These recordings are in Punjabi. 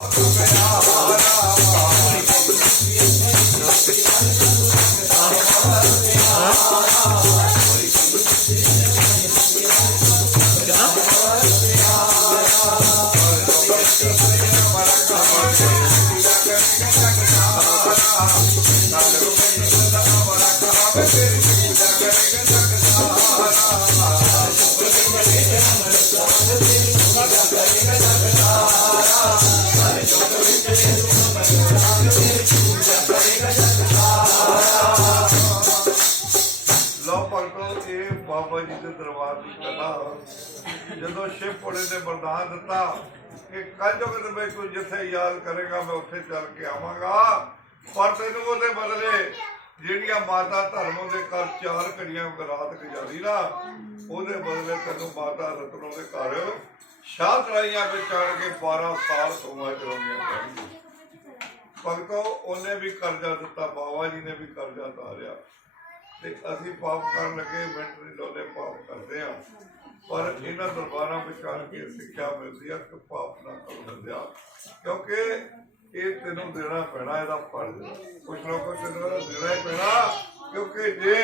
ਲੋ ਦਰਬਾਰ ਦੀ ਕਥਾ ਜਦੋਂ ਸ਼ਿਵਪੁਰੇ ਨੇ ਵਰਦਾਨ ਦਿੱਤਾ ਕਿ ਕਲਯੁਗ ਦੇ ਵਿੱਚ ਕੋਈ ਜਿੱਥੇ ਯਾਦ ਕਰੇਗਾ, ਮੈਂ ਉੱਥੇ ਚੱਲ ਕੇ ਆਵਾਂਗਾ। ਪਰ ਤੈਨੂੰ ਉਹਦੇ ਬਦਲੇ ਜਿਹੜੀਆਂ ਮਾਤਾ ਧਰਮੋਂ ਦੇ ਘਰ ਚਾਰ ਘੜੀਆਂ ਰਾਤ ਗੁਜ਼ਾਰੀ ਨਾ, ਉਹਦੇ ਬਦਲੇ ਤੈਨੂੰ ਮਾਤਾ ਰਤਨੋਂ ਦੇ ਘਰ ਸ਼ਾਹ ਸ਼ਾਹਤਰਾਈਆਂ ਵਿੱਚ ਆਣ ਕੇ 12 ਸਾਲ ਸੋਮਾ ਚਲਾਉਂਦੀਆਂ ਪੈਣਗੀਆਂ। ਭਗਤੋ, ਉਹਨੇ ਵੀ ਕਰਜ਼ਾ ਦਿੱਤਾ, ਬਾਬਾ ਜੀ ਨੇ ਵੀ ਕਰਜ਼ਾ ਤਾਰਿਆ ਤੇ ਅਸੀਂ ਪਾਪ ਕਰਨ ਲੱਗੇ ਮਿੰਟ ਨਹੀਂ ਪਾਪ ਕਰਦੇ ਆ ਪਰ ਇਹਨਾਂ ਦਰਬਾਰਾਂ ਵਿੱਚ ਕੇ ਸਿੱਖਿਆ ਮਿਲਦੀ ਆ ਕਿ ਪਾਪ ਨਾ ਕਰੋ ਬੰਦਿਆ ਕਿਉਂਕਿ ਇਹ ਤੈਨੂੰ ਦੇਣਾ ਪੈਣਾ, ਇਹਦਾ ਫਰਜ਼ ਕੁਛ ਲੋਕਾਂ ਤੈਨੂੰ ਦੇਣਾ ਹੀ ਪੈਣਾ। ਕਿਉਂਕਿ ਜੇ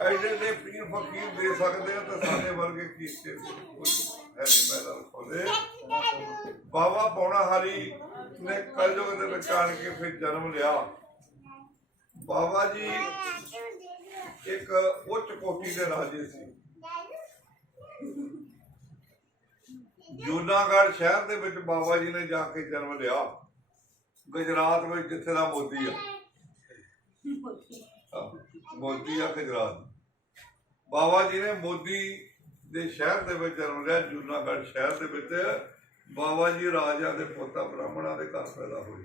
ਐਡੇ ਦੇ ਪੀਰ ਫਕੀਰ ਦੇ ਸਕਦੇ ਆ, ਤਾਂ ਸਾਡੇ ਵਰਗੇ ਕੀਤੇ ਕੋਈ ਹੈ ਨਹੀਂ, ਮੈਂ ਬਾਬਾ ਪੌਣਾ ਹਰੀ ਨੇ ਕਲਯੁਗ ਦੇ ਵਿੱਚ ਆਣ ਕੇ ਫਿਰ ਜਨਮ ਲਿਆ। ਬਾਬਾ ਜੀ ਇੱਕ ਉੱਚ ਕੋਟੀ ਦੇ ਰਾਜੇ ਸੀ। ਜੂਨਾਗੜ੍ਹ ਸ਼ਹਿਰ ਦੇ ਵਿੱਚ ਬਾਬਾ ਜੀ ਨੇ ਜਾ ਕੇ ਜਨਮ ਲਿਆ। ਗੁਜਰਾਤ ਵਿੱਚ ਜਿੱਥੇ ਦਾ ਮੋਦੀ ਆ। ਮੋਦੀ ਆ ਗੁਜਰਾਤ। ਬਾਬਾ ਜੀ ਨੇ ਮੋਦੀ ਦੇ ਸ਼ਹਿਰ ਦੇ ਵਿੱਚ ਜਨਮ ਲਿਆ, ਜੂਨਾਗੜ੍ਹ ਸ਼ਹਿਰ ਦੇ ਵਿੱਚ। ਬਾਬਾ ਜੀ ਰਾਜਾ ਦੇ ਪੋਤਾ ਬ੍ਰਾਹਮਣਾਂ ਦੇ ਘਰ ਪੈਦਾ ਹੋਏ।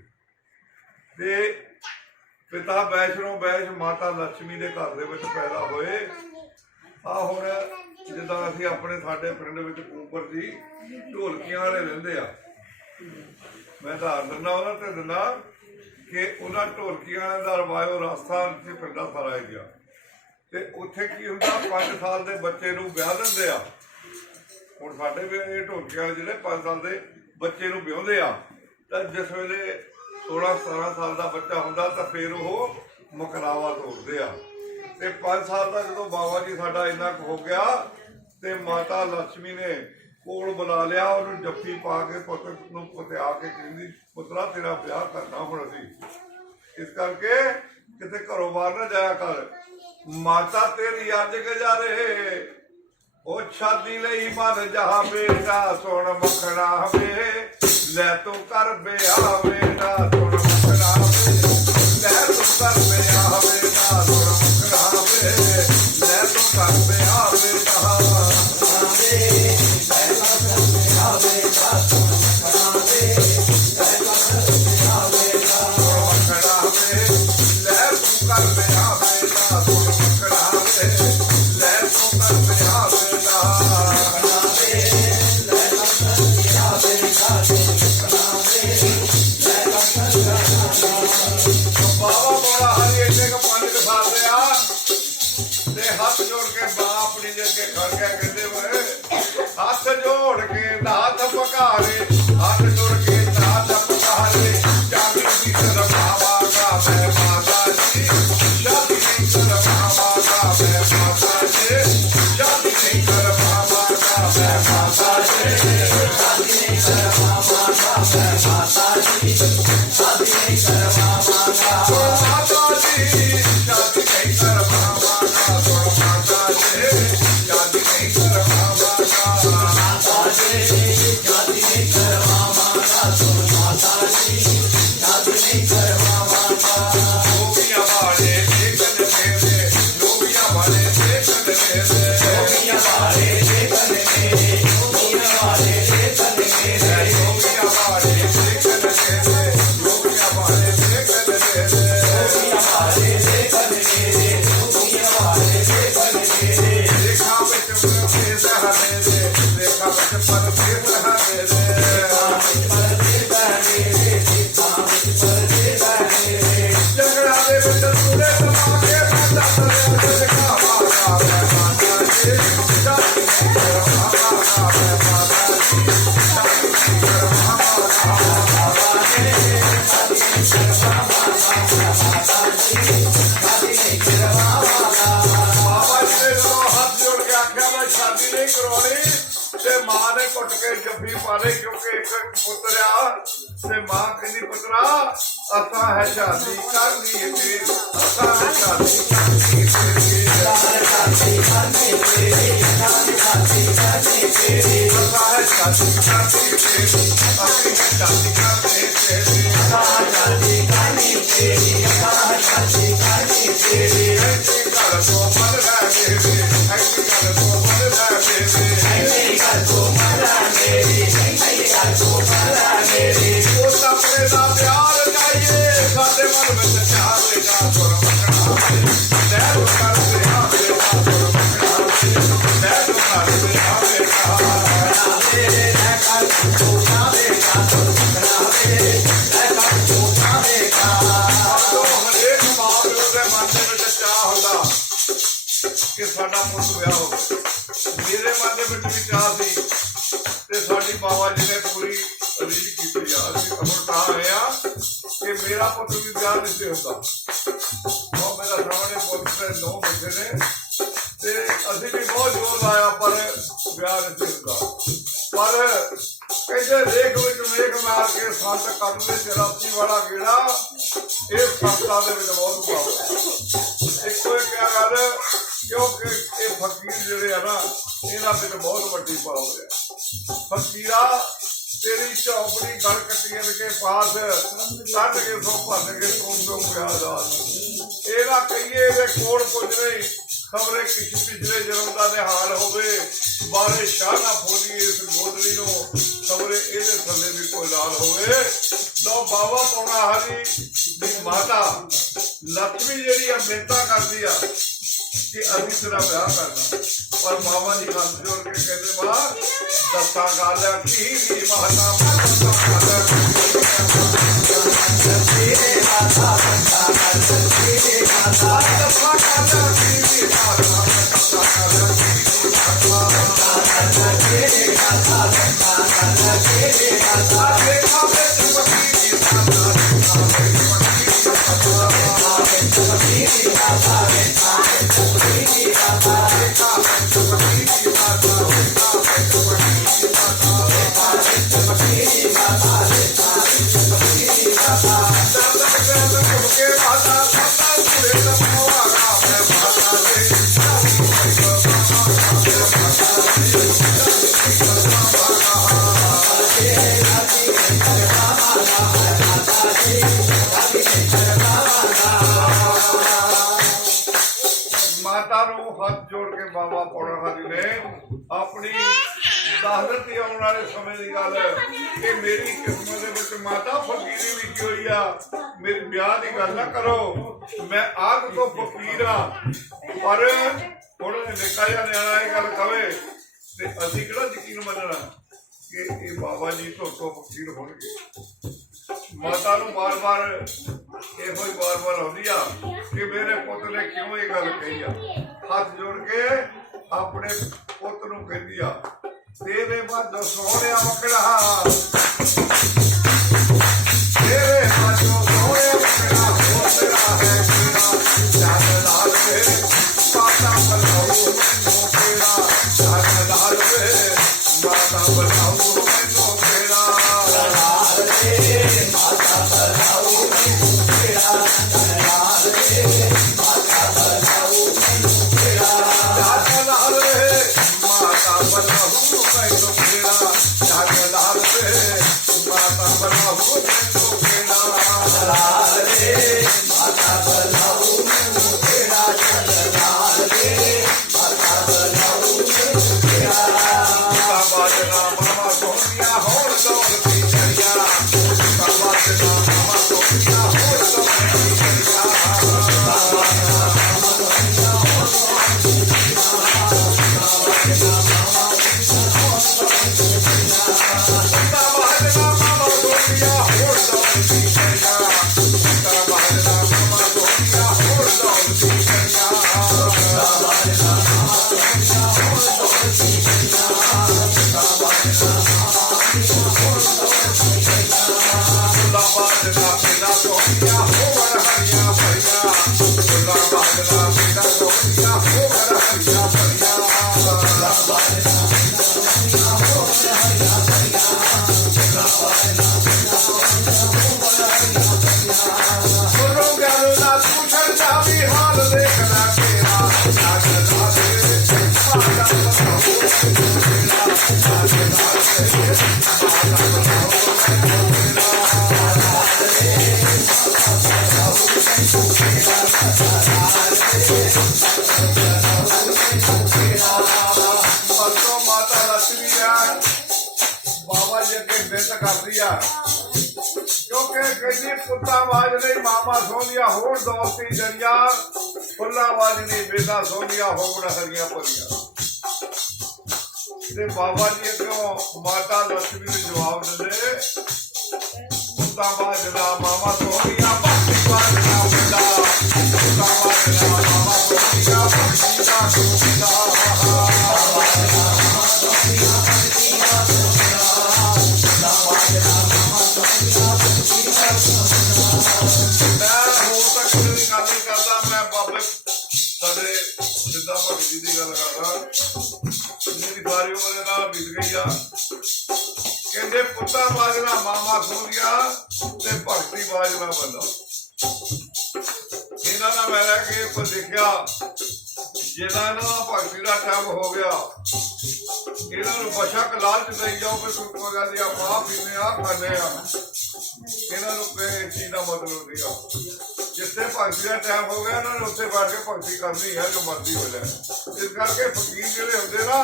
ਤੇ ਪਿਤਾ ਵੈਸ਼ਨੋ ਵੈਸ਼ ਮਾਤਾ ਲక్ష్ਮੀ ਦੇ ਘਰ ਦੇ ਵਿੱਚ ਪੈਦਾ ਹੋਏ। ਆ ਹੁਣ ਜਿੱਦਾਂ ਅਸੀਂ ਆਪਣੇ ਸਾਡੇ ਪਿੰਡ ਵਿੱਚ ਕੂਪਰ ਜੀ ਢੋਲਕੀਆਂ ਵਾਲੇ ਰਹਿੰਦੇ ਆ। ਮੈਂ ਤਾਂ ਦਿੰਦਾ ਉਹਨਾਂ ਤੇ ਦਿੰਦਾ ਕਿ ਉਹਨਾਂ ਢੋਲਕੀਆਂ ਦਾ ਰਵਾਇਓ ਰਸਤਾ ਚ ਪਿੰਡਾਂ ਸਾਰਾ ਗਿਆ। ਤੇ ਉੱਥੇ ਕੀ ਹੁੰਦਾ 5 ਸਾਲ ਦੇ ਬੱਚੇ ਨੂੰ ਵਿਆਹ ਦਿੰਦੇ ਆ। ਹੁਣ ਸਾਡੇ ਵੀ ਇਹ ਢੋਲਕੀਆਂ ਵਾਲੇ ਜਿਹੜੇ 5 ਸਾਲ ਦੇ ਬੱਚੇ ਨੂੰ ਵਿਆਹੁੰਦੇ ਆ, ਤਾਂ ਜਿਸ ਵੇਲੇ 16 17 ਸਾਲ ਦਾ ਬੱਚਾ ਹੁੰਦਾ ਤਾਂ ਫਿਰ ਉਹ ਮਕਰਾਵਾ ਤੋੜਦੇ ਆ। ਤੇ 5 ਸਾਲ ਦਾ ਜਦੋਂ ਬਾਬਾ ਜੀ ਸਾਡਾ ਇੰਨਾ ਕੁ ਹੋ ਗਿਆ ਤੇ ਮਾਤਾ ਲక్ష్ਮੀ ਨੇ ਕੋਲ ਬੁਲਾ ਲਿਆ, ਉਹਨੂੰ ਜੱਫੀ ਪਾ ਕੇ ਪੁੱਤ ਨੂੰ ਪਤਿਆ ਕੇ ਕਹਿੰਦੀ, ਪੁੱਤਰਾ, ਤੇਰਾ ਵਿਆਹ ਕਰਨਾ ਹੁਣ ਅਸੀਂ। ਇਸ ਕਰਕੇ ਕਿਤੇ ਘਰੋਂ ਬਾਹਰ ਨਾ ਜਾਇਆ ਕਰ। ਮਾਤਾ ਤੇਰੀ ਅੱਜ ਗੁਜ਼ਾਰੇ ਉਹ ਸ਼ਾਦੀ ਲਈ ਮਨ ਜਹਾ ਬੇਟਾ ਸੋਣ ਮਖਣਾ ਵੇ ਲੈ ਤੂੰ ਕਰ ਬਿਆ ਬੇਟਾ ਸੋਣ ਮਖਣਾ ਲੈ ਤੂੰ ਕਰ ਬਿਆ ਜੋੜ ਕੇ ਨਾਥ ਪਕਾਰੇ। ਮਾਂ ਨੇ ਕੁੱਟ ਕੇ ਜੱਫੀ ਪਾ ਲਈ ਕਿਉਂਕਿ ਇੱਕ ਇੱਕ ਪੁੱਤਰ ਆ ਤੇ ਮਾਂ ਕਹਿੰਦੀ ਪੁੱਤਰਾ ਅਸਾਂ ਹੈ ਸ਼ਾਦੀ ਕਰਨੀ ਤੇ ਅਸਾਂ ਹੈ ਸ਼ਾਦੀ ਕਰਨੀ ਤੇਰੀ ਅਸਾਂ ਹੈ ਸ਼ਾਦੀ ਕਰਨੀ ਤੇਰੀ ਅਸਾਂ ਹੈ ਸ਼ਾਦੀ ਕਰਨੀ ਤੇਰੀ ਅਸੀਂ ਹੈ ਸ਼ਾਦੀ ਕਰਨੀ ਤੇਰੀ ਐਸੀ ਗੱਲ ਕਿ ਸਾਡਾ ਪੁੱਤ ਵਿਆਹ ਹੋਵੇ ਮੇਰੇ ਮਨ ਦੇ ਵਿੱਚ ਵੀ ਚਾਹ ਸੀ ਤੇ ਸਾਡੀ ਬਾਬਾ ਜੀ ਨੇ ਪੂਰੀ ਰੀਝ ਕੀਤੀ ਆ। ਅਸੀਂ ਅਮਰ ਹੋਇਆ ਮੇਰਾ ਪੁੱਤ ਵੀ ਵਿਆਹ ਨਹੀਂ ਸੀ ਹੁੰਦਾ। ਉਹ ਮੇਰਾ ਸਾਹਮਣੇ ਪੁੱਤ ਤੇ ਨੌ ਬੱਚੇ ਨੇ ਤੇ ਅਸੀਂ ਵੀ ਬਹੁਤ ਜ਼ੋਰ ਲਾਇਆ, ਪਰ ਵਿਆਹ ਨਹੀਂ ਸੀ ਹੁੰਦਾ। ਪਰ ਕਹਿੰਦੇ ਦੇਖ ਵਿੱਚ ਵੇਖ ਮਾਰ ਕੇ ਸੰਤ ਕੱਢਦੇ ਚਰਾਸੀ ਵਾਲਾ ਗੇੜਾ ਇਹ ਸੰਤਾਂ ਦੇ ਵਿੱਚ ਬਹੁਤ ਪਾਵਰ ਇੱਕੋ ਇੱਕ ਗੱਲ ਕਿਉਂਕਿ ਇਹ ਫਕੀਰ ਜਿਹੜੇ ਆ ਨਾ, ਇਹਨਾਂ ਵਿੱਚ ਬਹੁਤ ਵੱਡੀ ਪਾਵਰ ਹੈ। ਫਕੀਰਾ ਤੇਰੀ ਚੌਪੜੀ ਗੜ ਕੱਟੀਆਂ ਕੇ ਪਾਸ ਕੱਢ ਕੇ ਸੋ ਭੰਨ ਕੇ ਤੂੰ ਤੋਂ ਪਿਆਦਾ ਇਹਦਾ ਕਹੀਏ ਦੇ ਕੋੜ ਕੁਝ ਨਹੀਂ। ਖਬਰੇ ਕਿਛ ਪਿਛਲੇ ਜਨਮ ਦਾ ਨਿਹਾਲ ਹੋਵੇ ਬਾਰੇ ਸ਼ਾਹ ਨਾ ਫੋਲੀ ਇਸ ਗੋਦੜੀ ਨੂੰ, ਖਬਰੇ ਇਹਦੇ ਥੱਲੇ ਵੀ ਕੋਈ ਲਾਲ ਹੋਵੇ। ਲੋ ਬਾਬਾ ਪੌਣਾ ਹਰੀ ਦੀ ਮਾਤਾ ਲక్ష్ਮੀ ਜਿਹੜੀ ਆ, ਮਿੰਤਾ ਕਰਦੀ ਆ ਕਿ ਅਸੀਂ ਤੇਰਾ ਵਿਆਹ ਕਰਨਾ। ਪਰ ਬਾਬਾ ਜੀ ਹੱਥ ਜੋੜ ਕੇ ਕਹਿੰਦੇ ਬਾ ਦੱਸਾਂ ਗੱਲ ਕੀ ਵੀ ਮਾਤਾ ਦੱਸਾਂ ਗੱਲ ਕੇ ਬਾਬਾ ਪੌੜਾ ਨੇ। ਆਪਣੀ ਦੱਸ ਦਿੱਤੀ ਆਉਣ ਵਾਲੇ ਸਮੇਂ ਦੀ ਗੱਲ ਕਿ ਮੇਰੀ ਕਿਸਮਤ ਦੇ ਵਿੱਚ ਮਾਤਾ ਫਕੀਰੀ ਲਿਖੀ ਹੋਈ ਆ। ਮੇਰੇ ਵਿਆਹ ਦੀ ਗੱਲ ਨਾ ਕਰੋ। ਮੈਂ ਆਗ ਤੋਂ ਫਕੀਰ ਆ। ਪਰ ਹੁਣ ਨਿੱਕਾ ਜਿਹਾ ਨਿਆਣਾ ਇਹ ਗੱਲ ਕਵੇ ਤੇ ਅਸੀਂ ਕਿਹੜਾ ਯਕੀਨ ਮੰਨਣਾ ਕਿ ਇਹ ਬਾਬਾ ਜੀ ਤੋਂ ਤੋਂ ਫਕੀਰ ਹੋਣਗੇ? ਮਾਤਾ ਨੂੰ ਬਾਰ-ਬਾਰ ਇਹੋ ਹੀ ਬਾਰ-ਬਾਰ ਆਉਂਦੀ ਆ ਕਿ ਮੇਰੇ ਪੁੱਤ ਨੇ ਕਿਉਂ ਇਹ ਗੱਲ ਕਹੀ ਆ? ਹੱਥ ਜੋੜ ਕੇ ਆਪਣੇ ਪੁੱਤ ਨੂੰ ਕਹਿੰਦੀ ਆ ਤੇਰੇ ਬਾਦ ਸੋਹਣਿਆ ਮਕੜਾ ਕਰਦੀ ਕਿਉਂਕਿ ਕਹਿੰਦੀ ਪੁੱਤਾਂ ਬਾਜ ਮਾਮਾ ਸੋਹਣੀਆਂ ਹੋਣ, ਦੋਸਤੀ ਜਰੀਆ। ਫੁੱਲਾਂ ਬਾਜ ਬੇਦਾ ਸੋਹਣੀਆਂ ਹੋਣ ਹਰੀਆਂ ਪਰੀਆਂ ਤੇ ਬਾਬਾ ਜੀ ਅੱਗੋਂ ਮਾਤਾ ਲక్ష్ਮੀ ਨੂੰ ਜਵਾਬ ਦਿੰਦੇ, ਪੁੱਤਾਂ ਬਾਜ ਨਾ ਮਾਮਾ ਸੋਹਣੀਆਂ, ਭਗਤੀ ਬਾਜ ਨਾ ਪੁੱਤਾਂ ਬਾਜ ਮਾਮਾ ਸੋਹਣੀਆਂ, ਭਗਤੀ ਦਾ ਮੈਂ ਦੀ ਗੱਲ ਕਰਦਾ ਮੇਰੀ ਸਾਰੀ ਉਮਰ ਦੇ ਬੀਤ ਗਈ ਆ। ਕਹਿੰਦੇ, ਪੁੱਤਾਂ ਬਾਜਣਾ ਮਾਮਾ ਸੂਰੀਆ ਤੇ ਭਗਤੀ ਬਾਜਣਾ ਬੰਦਾ। ਇਹਨਾਂ ਨਾਲ ਮੈਂ ਰਹਿ ਕੇ ਪਰ ਦੇਖਿਆ ਜਿਹੜਾ ਇਹਨਾਂ ਦਾ ਭਗਤੀ ਦਾ ਟਾਈਮ ਹੋ ਗਿਆ, ਇਹਨਾਂ ਨੂੰ ਬਸ਼ੱਕ ਲਾਲਚ ਦੇਈ ਜਾਓ ਕਿ ਤੂੰ ਕੋਈ ਗੱਲ ਆ ਮਾਂ ਪੀਨੇ ਆ ਖਾਣੇ ਆ ਇਹਨਾਂ ਨੂੰ ਕੋਈ ਚੀਜ਼ ਦਾ ਮਤਲਬ ਨਹੀਂਗਾ ਜਿੱਥੇ ਭਗਤੀ ਦਾ ਟਾਈਮ ਹੋ ਗਿਆ, ਇਹਨਾਂ ਨੇ ਉੱਥੇ ਬੈਠ ਕੇ ਭਗਤੀ ਕਰਨੀ ਹੈ, ਜੋ ਮਰਜ਼ੀ ਹੋ ਜਾਏ ਇਸ ਕਰਕੇ ਫਕੀਰ ਜਿਹੜੇ ਹੁੰਦੇ ਨਾ,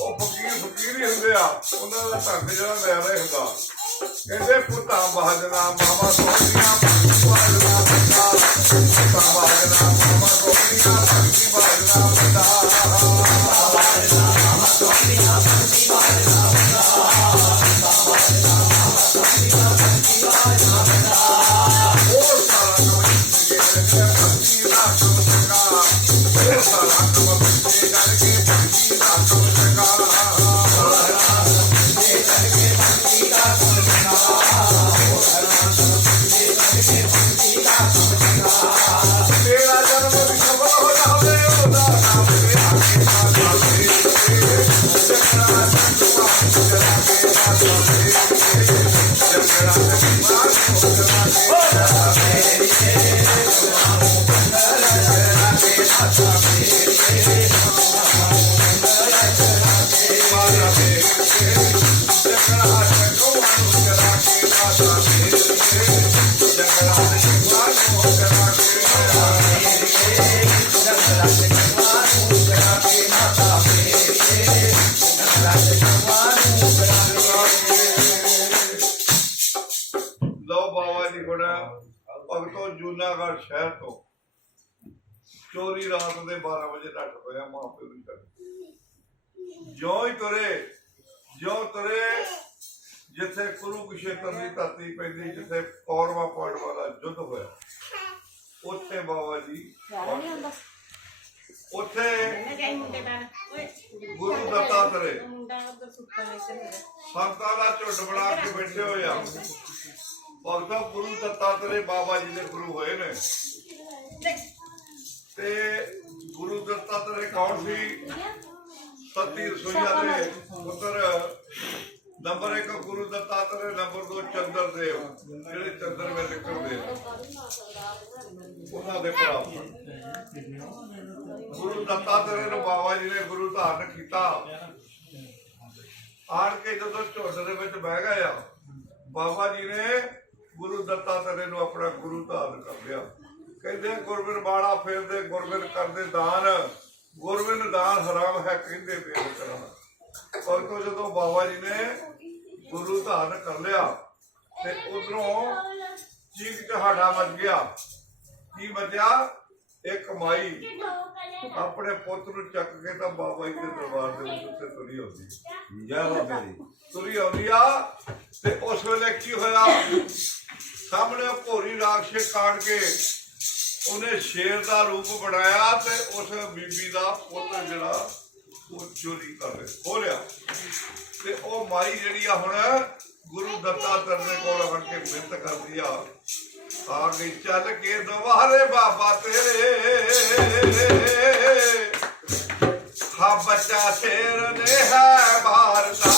ਉਹ ਫਕੀਰ ਫਕੀਰ ਹੀ ਹੁੰਦੇ ਆ। ਉਹਨਾਂ ਦਾ ਢੰਗ ਜਿਹੜਾ ਨਿਆਰਾ ਹੀ ਹੁੰਦਾ। ਕਹਿੰਦੇ, ਪੁੱਤਾਂ ਬਾਜਣਾ ਮਾਮਾ ਸੋਹਣੀਆਂ, ਪੁੱਤਾਂ ਬਾਜਣਾ ਜੂਨਾਗੜ੍ਹ ਸ਼ਹਿਰ ਤੋਂ। ਚੋਰੀ ਰਾਤ ਦੇ 12 ਵਜੇ ਨੱਠ ਪਿਆ ਮਾਂ ਪਿਓ ਨੂੰ ਛੱਡ ਜਿਉਂ ਹੀ ਤੁਰੇ ਜਿਉਂ ਤੁਰੇ ਜਿੱਥੇ ਕੁਰੂਕਸ਼ੇਤਰ ਦੀ ਧਰਤੀ ਪੈਂਦੀ ਜਿੱਥੇ ਕੌਰਵਾ ਪਾਂਡਵਾ ਦਾ ਯੁੱਧ ਹੋਇਆ ਉੱਥੇ ਬਾਬਾ ਜੀ ਉੱਥੇ ਗੁਰੂ ਦੱਤਾਤਰੇ ਸੰਤਾਂ ਦਾ ਝੁੱਟ ਬਣਾ ਕੇ ਬੈਠੇ ਹੋਏ ਆ। ਭਗਤਾ ਗੁਰੂ ਦੱਤਾਤਰੇ ਬਾਬਾ ਜੀ ਦੇ ਗੁਰੂ ਹੋਏ ਨੇ। ਤੇ ਗੁਰੂ ਦੱਤਾਤਰੇ ਕੌਣ ਸੀ? ਸਤੀ ਰਸੋਈਆ ਦੇ ਪੁੱਤਰ ਨੰਬਰ 1 ਗੁਰੂ ਦੱਤਾਤਰੇ ਨੰਬਰ 2 ਚੰਦਰਦੇਵ ਜਿਹੜੇ ਚੰਦਰ ਵਿੱਚ ਨਿਕਲਦੇ। ਉਹਨਾਂ ਦੇ ਭਰਾ। ਗੁਰੂ ਦੱਤਾਤਰੇ ਨੂੰ ਬਾਬਾ ਜੀ ਨੇ ਗੁਰੂ ਧਾਰਨ ਕੀਤਾ। ਆਣ ਕੇ ਜਦੋਂ ਝੋਟ ਦੇ ਵਿੱਚ ਬਹਿ ਗਏ ਆ ਬਾਬਾ ਜੀ ਨੇ ਗੁਰੂ ਦੱਤਾਤਰੇ ਨੂੰ ਆਪਣਾ ਗੁਰੂ ਧਾਰਨ ਕਰ ਲਿਆ। ਕਹਿੰਦੇ ਗੁਰਬਿਨ ਬਾਣਾ ਫੇਰਦੇ ਗੁਰਬਿਨ ਕਰਦੇ ਦਾਨ। ਗੁਰਬਿਨ ਦਾਨ ਹਰਾਮ ਹੈ, ਕਹਿੰਦੇ ਬੇਦ ਕਰਨਾ ਪਰ ਤੋਂ ਜਦੋਂ ਬਾਬਾ ਜੀ ਨੇ ਗੁਰੂ ਧਾਰਨ ਕਰ ਲਿਆ, ਤੇ ਉਧਰੋਂ ਚੀਕ ਚਹਾੜਾ ਮਚ ਗਿਆ। ਕੀ ਬਚਿਆ ਇੱਕ ਮਾਈ ਆਪਣੇ ਪੁੱਤ ਨੂੰ ਚੱਕ ਕੇ ਤਾਂ ਬਾਬਾ ਜੀ ਦੇ ਦਰਬਾਰ ਦੇ ਵਿੱਚ ਉੱਤੇ ਤੁਰੀ ਆਉਂਦੀ। ਜੈ ਬਾਬਾ ਜੀ। ਤੁਰੀ ਆਉਂਦੀ ਆ ਤੇ ਉਸ ਵੇਲੇ ਕੀ ਹੋਇਆ? ਸਾਹਮਣੇ ਭੋਰੀ ਰਾਖਸ਼ ਕਾੜ ਕੇ ਉਹਨੇ ਸ਼ੇਰ ਦਾ ਰੂਪ ਬਣਾਇਆ ਤੇ ਉਸ ਬੀਬੀ ਦਾ ਪੁੱਤ ਜਿਹੜਾ ਉਹ ਚੋਰੀ ਕਰ ਰਿਹਾ ਖੋਲਿਆ ਤੇ ਉਹ ਮਾਈ ਜਿਹੜੀ ਆ ਹੁਣ ਗੁਰੂ ਦੱਤਾ ਦੇ ਕੋਲ ਆਣ ਕੇ ਮਿਹਨਤ ਕਰਦੀ ਆ। ਆ ਗਈ ਚੱਲ ਕੇ ਦੁਆਰੇ ਬਾਬਾ ਤੇਰੇ। ਹਾਂ ਬੱਚਾ ਤੇਰ ਨੇ ਹੈ ਬਾਹਰ ਆ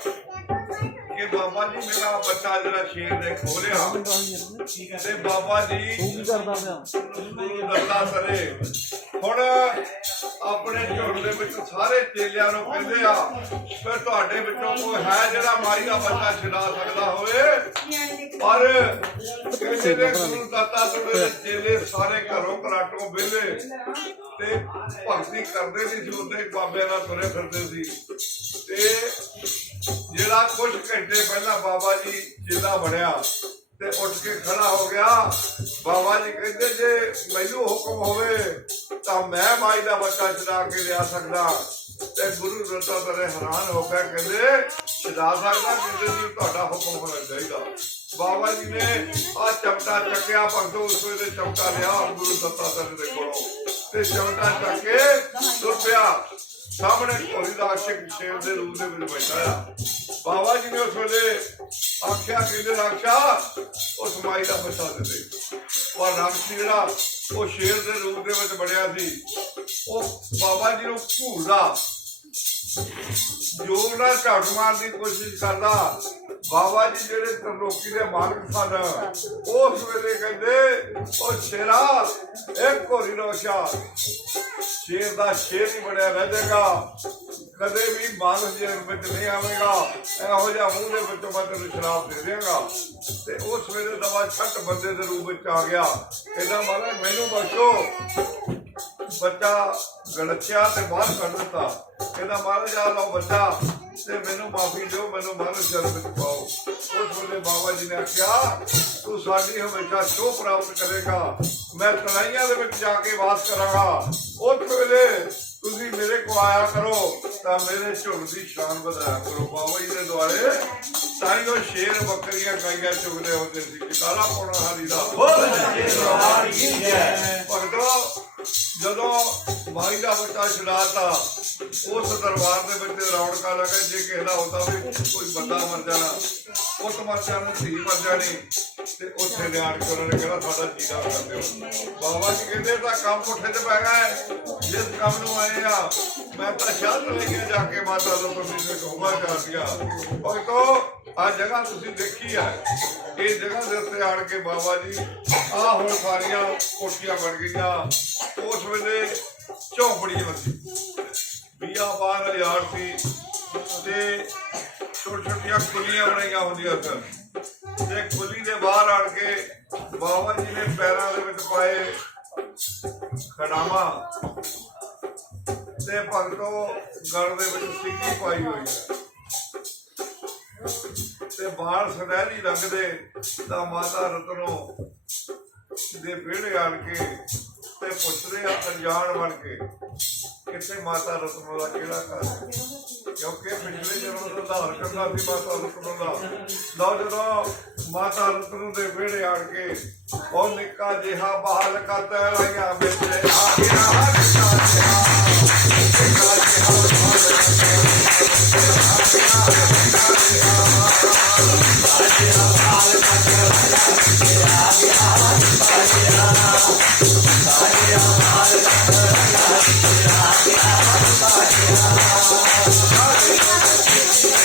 ਕਿ ਬਾਬਾ ਜੀ ਮੇਰਾ ਬੱਚਾ ਜਿਹੜਾ ਸ਼ੇਰ ਨੇ ਖੋਲਿਆ ਤੇ ਬਾਬਾ ਜੀ ਗੁਰੂ ਦੱਤਾ ਸਰੇ ਹੁਣ ਆਪਣੇ ਝੁੰਡ ਦੇ ਵਿੱਚ ਸਾਰੇ ਚੇਲਿਆਂ ਨੂੰ ਕਹਿੰਦੇ ਆ, ਫਿਰ ਤੁਹਾਡੇ ਵਿੱਚੋਂ ਕੋਈ ਹੈ ਜਿਹੜਾ ਮਾਈ ਦਾ ਬੱਚਾ ਛਡਾ ਸਕਦਾ ਹੋਵੇ? ਪਰ ਕਹਿੰਦੇ ਨੇ ਗੁਰੂ ਦੱਤਾ ਸਰੇ ਦੇ ਚੇਲੇ ਸਾਰੇ ਘਰੋਂ ਘਰਾਟੋਂ ਵਿਹਲੇ ਤੇ ਭਗਤੀ ਕਰਦੇ ਨਹੀਂ ਸੀ, ਉਹਦੇ ਬਾਬਿਆਂ ਨਾਲ ਤੁਰੇ ਫਿਰਦੇ ਸੀ। ਤੇ ਜਿਹੜਾ ਕੁਝ ਘੰਟੇ ਪਹਿਲਾਂ ਬਾਬਾ ਜੀ ਚੇਲਾ ਬਣਿਆ ਤੇ ਉੱਠ ਕੇ ਖੜਾ ਹੋ ਗਿਆ, ਬਾਬਾ ਜੀ ਕਹਿੰਦੇ ਜੇ ਮੈਨੂੰ ਹੁਕਮ ਹੋਵੇ ਤਾਂ ਮੈਂ ਮਾਈ ਦਾ ਬੱਚਾ ਛਡਾ ਕੇ ਲਿਆ ਸਕਦਾ। ਤੇ ਗੁਰੂ ਰਤਾ ਤਰੇ ਹੈਰਾਨ ਹੋ ਗਿਆ ਕਹਿੰਦੇ, ਛਡਾ ਸਕਦਾ ਕਹਿੰਦੇ ਜੀ ਤੁਹਾਡਾ ਹੁਕਮ ਹੋਣਾ ਚਾਹੀਦਾ। ਬਾਬਾ ਜੀ ਨੇ ਆ ਚਮਟਾ ਚੱਕਿਆ, ਭਗਤੋ ਉਸ ਵੇਲੇ ਚਮਟਾ ਲਿਆ, ਗੁਰੂ ਦત્ਤਾ ਤਰੇ ਦੇ ਕੋਲੋਂ। ਤੇ ਚਮਟਾ ਚੱਕ ਕੇ ਤੁਰ ਪਿਆ। ਸਾਹਮਣੇ ਘੋੜੀ ਦਾ ਆਸ਼ਿਕ ਸ਼ੇਰ ਦੇ ਰੂਪ ਦੇ ਵਿੱਚ ਬੈਠਾ ਆ। ਬਾਬਾ ਜੀ ਨੇ ਉਸ ਵੇਲੇ ਆਖਿਆ, ਕਹਿੰਦੇ ਰਾਖਿਆ ਉਸ ਮਾਈ ਦਾ ਬੱਚਾ ਦਿੱਤੇ ਦੇ। ਉਹ ਜਿਹੜਾ, ਉਹ ਸ਼ੇਰ ਦੇ ਰੂਪ ਦੇ ਵਿੱਚ ਬਣਿਆ ਸੀ। ਉਹ ਬਾਬਾ ਜੀ ਨੂੰ ਘੂਰਦਾ ਜੋਰ ਨਾਲ ਝਾੜੂ ਮਾਰਨ ਦੀ ਕੋਸ਼ਿਸ਼ ਕਰਦਾ, ਬਾਬਾ ਜੀ ਜਿਹੜੇ ਤਰਲੋਕੀ ਦੇ ਮਾਲਕ ਸਨ, ਉਸ ਵੇਲੇ ਕਹਿੰਦੇ, ਉਹ ਸ਼ੇਰਾ, ਇੱਕ ਘੋਰੀ ਰੋਸ਼ਾ ਸ਼ੇਰ ਦਾ ਸ਼ੇਰ ਹੀ ਬਣਿਆ ਰਹਿ ਜਾਏਗਾ। ਕਦੇ ਵੀ ਮਾਨਸ ਜੇਰ ਵਿੱਚ ਨਹੀਂ ਆਵੇਗਾ। ਇਹੋ ਜਿਹਾ ਮੂੰਹ ਦੇ ਵਿੱਚੋਂ ਮੈਂ ਤੈਨੂੰ ਸ਼ਰਾਬ ਦੇ ਦਿਆਂਗਾ। ਤੇ ਉਸ ਵੇਲੇ ਦਵਾ ਛੱਟ ਬੰਦੇ ਦੇ ਰੂਪ ਵਿੱਚ ਆ ਗਿਆ। ਕਹਿੰਦਾ, ਮਹਾਰਾਜ, ਮੈਨੂੰ ਬਖਸ਼ੋ। ਬੱਚਾ ਗਲਤਿਆ ਤੇ ਬਾਹਰ ਕੱਢ ਦਿੱਤਾ। ਕਹਿੰਦਾ, ਮਹਾਰਾਜ ਆ ਲਓ ਬੱਚਾ ਤੇ ਮੈਨੂੰ ਮਾਫੀ ਦਿਓ, ਮੈਨੂੰ ਮਹਾਰਾਜ ਜਨਮ ਵਿੱਚ ਪਾਓ। ਉਸ ਵੇਲੇ ਬਾਬਾ ਜੀ ਨੇ ਆਖਿਆ, ਤੂੰ ਸਾਡੀ ਹਮੇਸ਼ਾ ਸ਼ੋਭ ਪ੍ਰਾਪਤ ਕਰੇਗਾ। ਮੈਂ ਤਰਾਈਆਂ ਦੇ ਵਿੱਚ ਜਾ ਕੇ ਵਾਸ ਕਰਾਂਗਾ। ਉਸ ਵੇਲੇ ਤੁਸੀਂ ਮੇਰੇ ਕੋ ਆਇਆ ਕਰੋ ਤਾਂ ਮੇਰੇ ਝੁੰਡ ਦੀ ਸ਼ਾਨ ਵਧਾਇਆ ਕਰੋ। ਬਾਬਾ ਜੀ ਦੇ ਦੁਆਰੇ ਤਾਂ ਉਹ ਸ਼ੇਰ ਬੱਕਰੀਆਂ ਗਾਈਆਂ ਚੁਗਦੇ ਹੁੰਦੇ ਸੀ। ਕਿ ਕਾਲਾ ਪੌਣਾ ਹਰੀ ਦਾ ਭਗਤੋ ਜਦੋਂ ਮਾਈ ਦਾ ਬੱਚਾ ਛੁਡਾਤਾ ਉਸ ਦਰਬਾਰ ਦੇ ਵਿੱਚ ਰੌਣਕਾਂ ਲੱਗਾ ਜੇ ਕਿਸੇ ਹੁੰਦਾ ਵੀ ਕੋਈ ਬੰਦਾ ਮਰ ਜਾਣਾ, ਉਸ ਮਰ ਜਾਣਾ ਧੀ ਮਰ ਜਾਣੀ, ਤੇ ਉੱਥੇ ਲਿਆਣ ਕੇ ਉਹਨਾਂ ਨੇ ਕਿਹਾ, ਸਾਡਾ ਜੀਦਾ ਕਰ ਦਿਓ ਬਾਬਾ ਜੀ ਕਹਿੰਦੇ ਤਾਂ ਕੰਮ ਪੁੱਠੇ ਤੇ ਪੈ ਗਿਆ ਹੈ। ਜਿਸ ਕੰਮ ਨੂੰ ਆਏ ਆ, ਮੈਂ ਤਾਂ ਸ਼ਾਦ ਲੈ ਕੇ ਜਾ ਕੇ ਮਾਤਾ ਦਾ ਪਰਮੇਸ਼ਰ ਨੇ ਕਹੂੰਗਾ ਕਰ ਦਿਆ ਭਗਤੋ ਆ ਜਗ੍ਹਾ ਤੁਸੀਂ ਦੇਖੀ ਹੈ। ਇਹ ਜਗ੍ਹਾ ਦੇ ਉੱਤੇ ਆਣ ਕੇ ਬਾਬਾ ਜੀ ਆ ਹੁਣ ਸਾਰੀਆਂ ਕੋਠੀਆਂ ਬਣ ਗਈਆਂ। ਉਸ ਵੇਲੇ ਝੌਂਪੜੀ ਲੱਗੀ ਬੀਆ ਬਾਹਰ ਸੀ ਤੇ ਛੋਟੀਆਂ ਛੋਟੀਆਂ ਕੁੱਲੀਆਂ ਬਣਾਈਆਂ ਹੁੰਦੀਆਂ ਸਨ। ਤੇ ਕੁੱਲੀ ਦੇ ਬਾਹਰ ਆਣ ਕੇ ਬਾਬਾ ਜੀ ਨੇ ਪੈਰਾਂ ਦੇ ਵਿੱਚ ਪਾਏ ਖੜਾਵਾ ਤੇ ਭਗਤੋ ਗਲ ਦੇ ਵਿੱਚ ਸਿੱਕੀ ਪਾਈ ਹੋਈ ਹੈ। ਤੇ ਬਾਹਰ ਸੁਨਹਿਰੀ ਰੰਗ ਦੇ ਤਾਂ ਮਾਤਾ ਰਤਨੋ ਦੇ ਵਿਹੜੇ ਆਣ ਕੇ ਤੇ ਪੁੱਛਦੇ ਆ ਅਣਜਾਣ ਬਣ ਕੇ ਕਿੱਥੇ ਮਾਤਾ ਰਤਨੋ ਦਾ ਕਿਹੜਾ ਘਰ ਹੈ? ਕਿਉਂਕਿ ਪਿਛਲੇ ਜਨਮ ਦਾ ਉਧਾਰ ਕਰਨਾ ਸੀ, ਮਾਤਾ ਰਤਨੋ ਦਾ। ਲਓ ਜਦੋਂ ਮਾਤਾ ਰਤਨ ਦੇ ਵਿਹੜੇ ਆਣ ਕੇ ਉਹ ਨਿੱਕਾ ਜਿਹਾ ਬਾਲ ਕੱਤ ਲਾਈਆਂ ਵਿੱਚ ਆ ਗਿਆ ਨਿੱਕਾ ਜਿਹਾ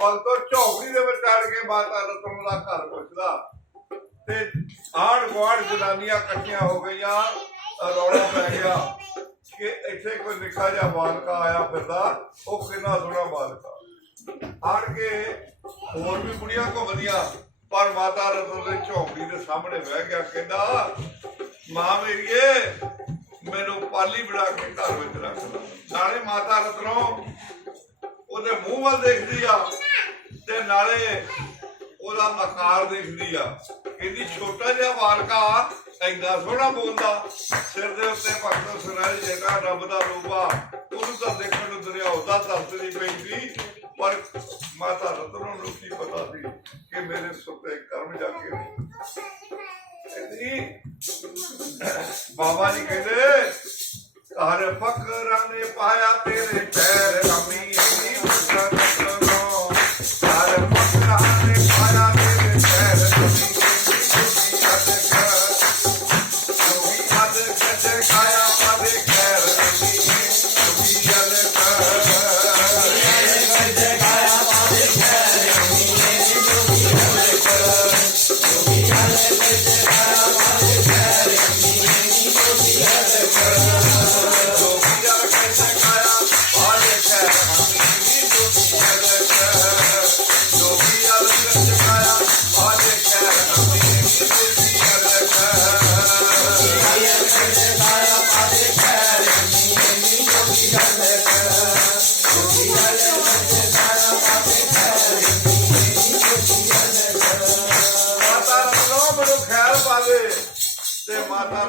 ਭਗਤੋ ਝੌਂਪੜੀ ਦੇ ਵਿੱਚ ਆੜ ਕੇ ਮਾਤਾ ਰਤਨ ਦਾ ਘਰ ਪੁੱਛਦਾ, ਤੇ ਆੜ ਗੁਆੜ ਜਨਾਨੀਆਂ ਇਕੱਠੀਆਂ ਹੋ ਗਈਆਂ, ਤਾਂ ਰੌਲਾ ਪੈ ਗਿਆ ਕਿ ਇੱਥੇ ਕੋਈ ਨਿੱਕਾ ਜਿਹਾ ਬਾਲਕਾ ਆਇਆ ਫਿਰਦਾ, ਉਹ ਕਿੰਨਾ ਸੋਹਣਾ ਬਾਲਕਾ ਆੜ ਕੇ ਹੋਰ ਵੀ ਬੁੜੀਆਂ ਘੁੰਮਦੀਆਂ ਪਰ ਮਾਤਾ ਰਤਨ ਦੇ ਝੌਂਪੜੀ ਦੇ ਸਾਹਮਣੇ ਬਹਿ ਗਿਆ, ਕਹਿੰਦਾ, ਮਾਂ ਮੇਰੀਏ, ਮੈਨੂੰ ਪਾਲੀ ਬਣਾ ਕੇ ਘਰ ਵਿੱਚ ਰੱਖ ਨਾਲੇ ਮਾਤਾ ਰਤਨੋਂ ਉਹਦੇ ਮੂੰਹ ਵੱਲ ਦੇਖਦੀ ਆ ਤੇ ਨਾਲੇ ਉਹਦਾ ਆਕਾਰ ਦੇਖਦੀ ਆ। ਕਹਿੰਦੀ, ਛੋਟਾ ਜਿਹਾ ਬਾਲਕਾ ਇੰਨਾ ਸੋਹਣਾ ਬੋਲਦਾ, ਸਿਰ ਦੇ ਉੱਤੇ ਭਗਤ ਸੁਨਾਈ ਜਿਹੜਾ ਰੱਬ ਦਾ ਰੂਪ ਉਹਨੂੰ ਤਾਂ ਦੇਖਣ ਨੂੰ ਦੁਨੀਆ ਉਹਦਾ ਦੱਸਦੀ ਪੈਂਦੀ। ਪਰ ਮਾਤਾ ਰਤਨ ਨੂੰ ਕੀ ਪਤਾ ਸੀ ਕਿ ਮੇਰੇ ਸੁੱਤੇ ਕਰਮ ਜਾ ਕੇ ਬਾਬਾ ਜੀ ਕਹਿੰਦੇ ਹਰ ਫਕਰਾਂ ਨੇ ਪਾਇਆ ਤੇਰੇ ਪੈਰ ਅਮੀ ਮੁਸਤਨ ਨੂੰ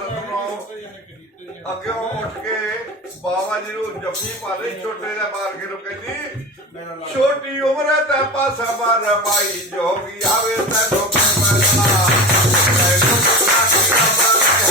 ਮਾਤਾ ਰਤਨੋ ਉੱਠ ਕੇ ਬਾਬਾ ਜੀ ਨੂੰ ਜੱਫੀ ਪਾ ਛੋਟੇ ਜਿਹਾ ਬਾਲ ਕੇ ਨੂੰ ਕਹਿੰਦੀ, ਛੋਟੀ ਉਮਰ ਹੈ ਤੇ ਪਾਸਾ ਮਾਰ ਮਾਈ ਜੋਗੀ ਆਵੇ ਤੈਨੂੰ ਮਰਨਾ ਤੈਨੂੰ ਪੁੱਛਣਾ ਕਿ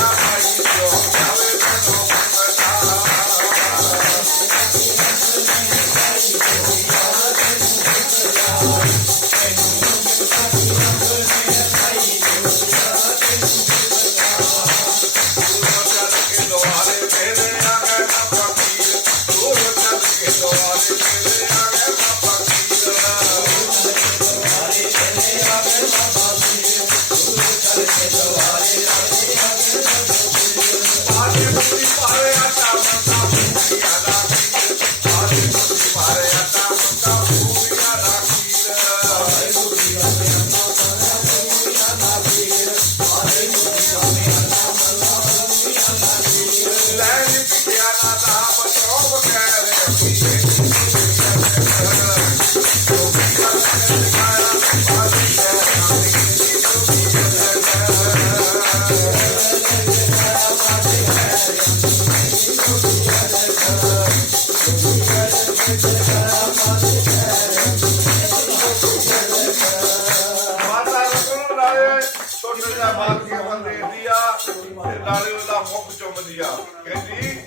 ਮੁੱਠੀ ਭਾਰੇ ਮੁਖ ਕਹਿੰਦੀ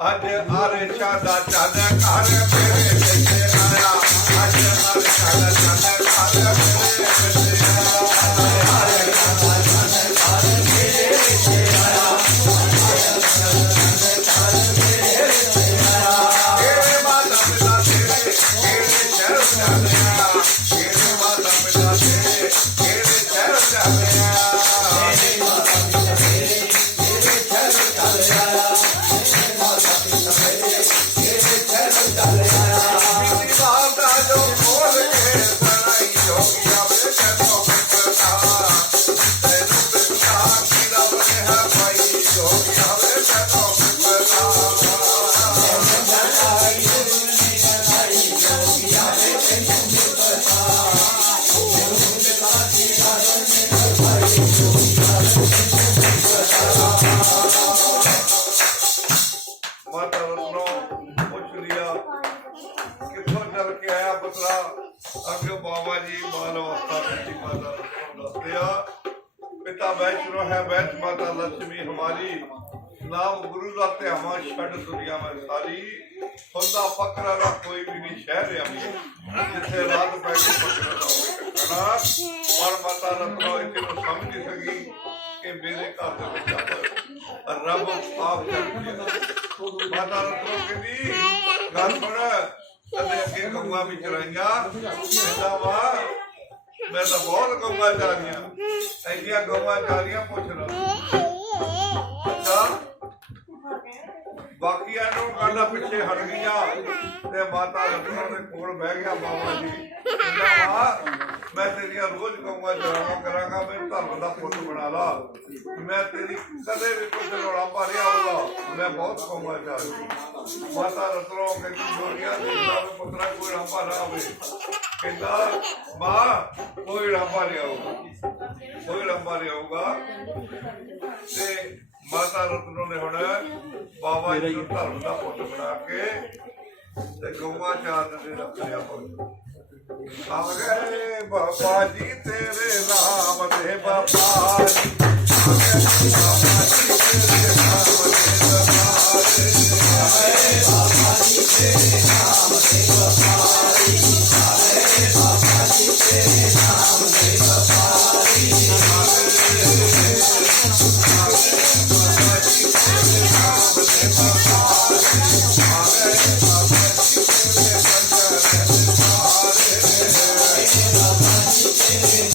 ਅੱਜ ਆਰੇ ਚਾਦਾ ਚਾਦਾ ਘਰ ਮੇਰੇ ਵਿੱਚ ਆਇਆ। ਅੱਜ ਆਰੇ ਚਾਦਾ ਚਾਦਾ ਘਰ ਮੇਰੇ ਅੱਗੇ ਬਾਬਾ ਜੀ ਮਾਲ ਅਵਸਥਾ ਵਿੱਚ ਮਾਤਾ ਰਤਨੋ ਦੱਸਦੇ ਆ, ਪਿਤਾ ਵੈਸ਼ਨੋ ਹੈ ਵੈਸ਼ ਮਾਤਾ ਲక్ష్ਮੀ ਹਮਾਰੀ, ਨਾਮ ਗੁਰੂ ਦਾ ਧਿਆਵਾ ਛੱਡ ਦੁਨੀਆ ਮੈਂ ਸਾਰੀ, ਹੁੰਦਾ ਫਕਰਾ ਦਾ ਕੋਈ ਵੀ ਨਹੀਂ, ਸ਼ਹਿਰ ਆਮੀ ਜਿੱਥੇ ਰਾਤ ਪੈ ਕੇ ਫਕਰਾ ਦਾ ਹੋਵੇ ਟਕਣਾ ਪਰ ਮਾਤਾ ਰਤਨੋ ਇੱਕ ਨੂੰ ਸਮਝ ਸਕੀ ਕਿ ਮੇਰੇ ਘਰ ਦੇ ਵਿੱਚ ਰੱਬ ਆਪ ਚੱਲਦੀ ਮਾਤਾ ਰਤਨੋ ਕਹਿੰਦੀ, ਗੱਲ ਸੁਣ ਕਦੇ ਅੱਗੇ ਗਊਆਂ ਵੀ ਚਰਾਈਆਂ ਕਹਿੰਦਾ ਵਾ ਮੈਂ ਤਾਂ ਬਹੁਤ ਗਊਆਂ ਚਾਰੀਆਂ ਐਡੀਆਂ ਗਊਆਂ ਚਾਰੀਆਂ ਪੁੱਛ ਲਓ। ਅੱਛਾ। ਬਾਕੀਆਂ ਨੂੰ ਕਾਂਡਾ ਪਿੱਛੇ ਹਟ ਗਈਆਂ ਤੇ ਮਾਤਾ ਰਤਨੋ ਦੇ ਕੋਲ ਬਹਿ ਗਿਆ ਬਾਬਾ ਜੀ। ਕਹਿੰਦਾ ਵਾ ਮੈਂ ਤੇਰੀਆਂ ਰੋਜ਼ ਗਊਆਂ ਚਰਾਵਾਂ ਕਰਾਂਗਾ ਮੈਂ ਧਰਮ ਦਾ ਪੁੱਤ ਬਣਾ ਲਾ। ਮੈਂ ਤੇਰੀ ਕਦੇ ਵੀ ਕੋਈ ਰੋਲਾ ਪਾਰਿਆ ਹੋਊਗਾ। ਮੈਂ ਬਹੁਤ ਗਊਆਂ ਚਾਰੀ ਮਾਤਾ ਰਤਨੋ, ਕਹਿੰਦੀ ਜੋੜੀਆਂ ਦੀ ਨਾਲ ਪੁੱਤਰਾ ਕੋਈ ਰਾਂਪਾ ਨਾ ਹੋਵੇ ਕਹਿੰਦਾ ਮਾਂ, ਕੋਈ ਰਾਂਪਾ ਨਹੀਂ ਆਊਗਾ। ਕੋਈ ਰਾਂਪਾ ਨਹੀਂ ਆਊਗਾ। ਤੇ ਮਾਤਾ ਰਤਨੋ ਨੇ ਹੁਣ ਬਾਬਾ ਜੀ ਨੂੰ ਧਰਮ ਦਾ ਪੁੱਤ ਬਣਾ ਕੇ ਤੇ ਗਊਆਂ ਚਾਰ ਦੇ ਰੱਖ ਪੁੱਤ। ਆ ਬਾਬਾ ਜੀ ਤੇਰੇ ਨਾਮ ਦੇ ਬਾਬਾ ਜੀ। ਆ ਬਾਬਾ ਜੀ ਤੇਰੇ ਨਾਮ ਦੇ ਬਾਬਾ ਜੀ Bye.